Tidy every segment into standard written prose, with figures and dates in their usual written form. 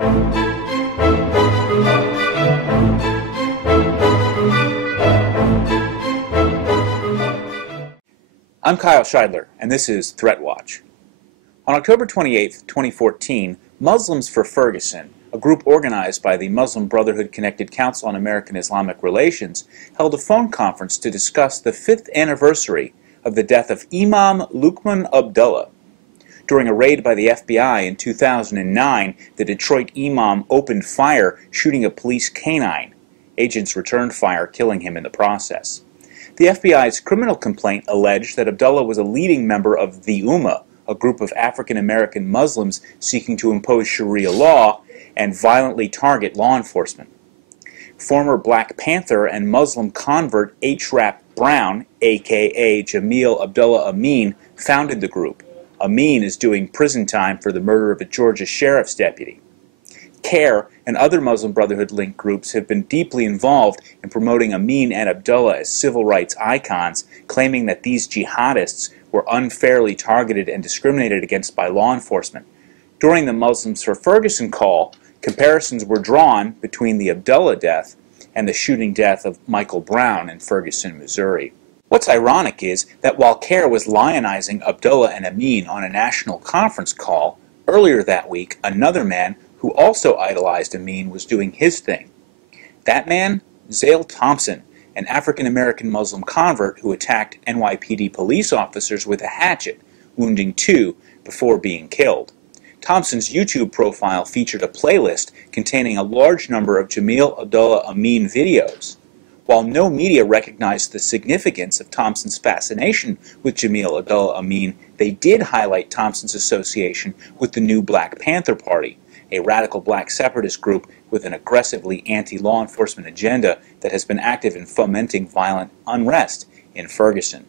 I'm Kyle Scheidler, and this is Threat Watch. On October 28, 2014, Muslims4Ferguson, a group organized by the Muslim Brotherhood Connected Council on American Islamic Relations, held a phone conference to discuss the 5th anniversary of the death of Imam Luqman Abdullah. During a raid by the FBI in 2009, the Detroit imam opened fire, shooting a police canine. Agents returned fire, killing him in the process. The FBI's criminal complaint alleged that Abdullah was a leading member of the Ummah, a group of African-American Muslims seeking to impose Sharia law and violently target law enforcement. Former Black Panther and Muslim convert H. Rap Brown, a.k.a. Jamil Abdullah Amin, founded the group. Amin is doing prison time for the murder of a Georgia sheriff's deputy. CARE and other Muslim Brotherhood-linked groups have been deeply involved in promoting Amin and Abdullah as civil rights icons, claiming that these jihadists were unfairly targeted and discriminated against by law enforcement. During the Muslims4Ferguson call, comparisons were drawn between the Abdullah death and the shooting death of Michael Brown in Ferguson, Missouri. What's ironic is that while CARE was lionizing Abdullah and Amin on a national conference call, earlier that week another man who also idolized Amin was doing his thing. That man, Zale Thompson, an African-American Muslim convert who attacked NYPD police officers with a hatchet, wounding 2 before being killed. Thompson's YouTube profile featured a playlist containing a large number of Jamil Abdullah Amin videos. While no media recognized the significance of Thompson's fascination with Jamil Abdullah Amin, they did highlight Thompson's association with the new Black Panther Party, a radical black separatist group with an aggressively anti-law enforcement agenda that has been active in fomenting violent unrest in Ferguson.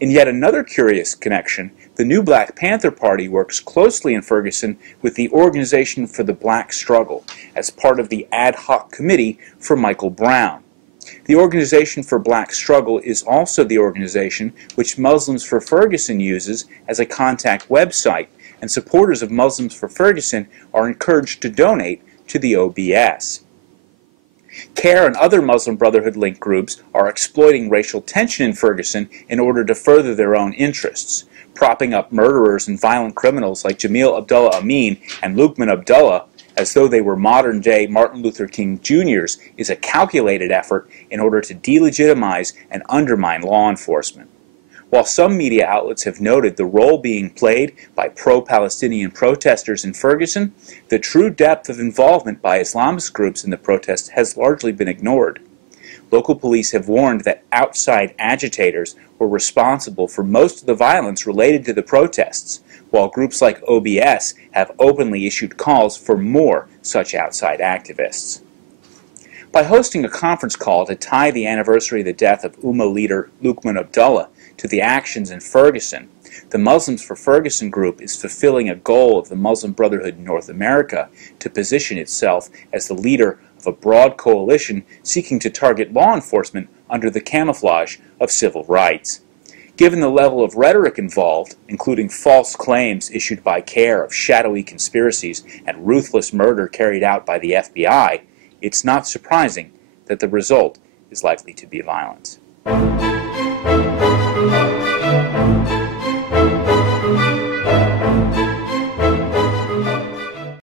In yet another curious connection, the new Black Panther Party works closely in Ferguson with the Organization for the Black Struggle as part of the ad hoc committee for Michael Brown. The Organization for Black Struggle is also the organization which Muslims4Ferguson uses as a contact website, and supporters of Muslims4Ferguson are encouraged to donate to the OBS. CARE and other Muslim Brotherhood-linked groups are exploiting racial tension in Ferguson in order to further their own interests. Propping up murderers and violent criminals like Jamil Abdullah Amin and Luqman Abdullah as though they were modern-day Martin Luther King Jr.'s is a calculated effort in order to delegitimize and undermine law enforcement. While some media outlets have noted the role being played by pro-Palestinian protesters in Ferguson, the true depth of involvement by Islamist groups in the protests has largely been ignored. Local police have warned that outside agitators were responsible for most of the violence related to the protests, while groups like OBS have openly issued calls for more such outside activists. By hosting a conference call to tie the anniversary of the death of Ummah leader Luqman Abdullah to the actions in Ferguson, the Muslims4Ferguson group is fulfilling a goal of the Muslim Brotherhood in North America to position itself as the leader of a broad coalition seeking to target law enforcement under the camouflage of civil rights. Given the level of rhetoric involved, including false claims issued by CARE of shadowy conspiracies and ruthless murder carried out by the FBI, it's not surprising that the result is likely to be violence.